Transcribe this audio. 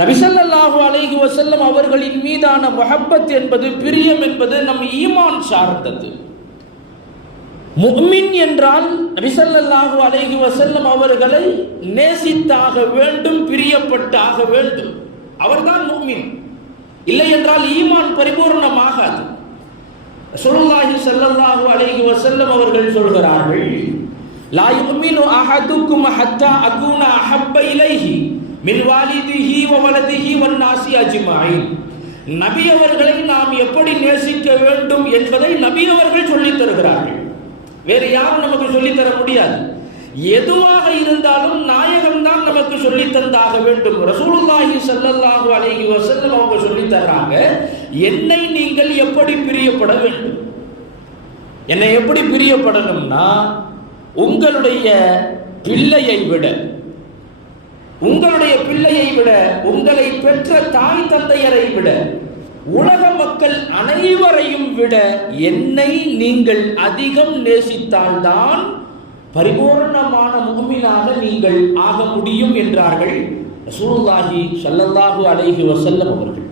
நபி ஸல்லல்லாஹு அலைஹி வஸல்லம் அவர்களின் மீதான முஹப்பத் என்பது, பிரியம் என்பது நம் ஈமான் சார்ந்தது. முஃமின் என்றால் நபி ஸல்லல்லாஹு அலைஹி வஸல்லம் அவர்களை நேசித்தாக வேண்டும், பிரியப்பட்டாக வேண்டும். அவர்தான் முஃமின். இல்லை என்றால் ஈமான் பரிபூர்ணமாகாது. ரசூலுல்லாஹி ஸல்லல்லாஹு அலைஹி வஸல்லம் அவர்கள் சொல்கிறார்கள், லா யுமினு அஹதுக்கும் ஹத்தா அகூன அஹப்ப இலைஹி மின் வாலிதிஹி வ வலதிஹி வன் நாஸி அஜ்மஈன். நபி அவர்களை நாம் எப்படி நேசிக்க வேண்டும் என்பதை நபி அவர்கள் சொல்லித் தருகிறார்கள். வேறு யாரும் நமக்கு சொல்லித் தர முடியாது. எதுவாக இருந்தாலும் நாயகம் தான் நமக்கு சொல்லித் தந்தாக வேண்டும். ரசூலுல்லாஹி ஸல்லல்லாஹு அலைஹி வஸல்லம் அவங்க சொல்லித் தர்றாங்க, என்னை நீங்கள் எப்படி பிரியப்பட வேண்டும். என்னை எப்படி பிரியப்படணும்னா, உங்களுடைய பிள்ளையை விட உங்களை பெற்ற தாய் தந்தையரை விட உலக மக்கள் அனைவரையும் விட என்னை நீங்கள் அதிகம் நேசித்தால்தான் பரிபூர்ணமான முஃமினாக நீங்கள் ஆக முடியும் என்றார்கள் ரசூலுல்லாஹி ஸல்லல்லாஹு அலைஹி வஸல்லம் அவர்கள்.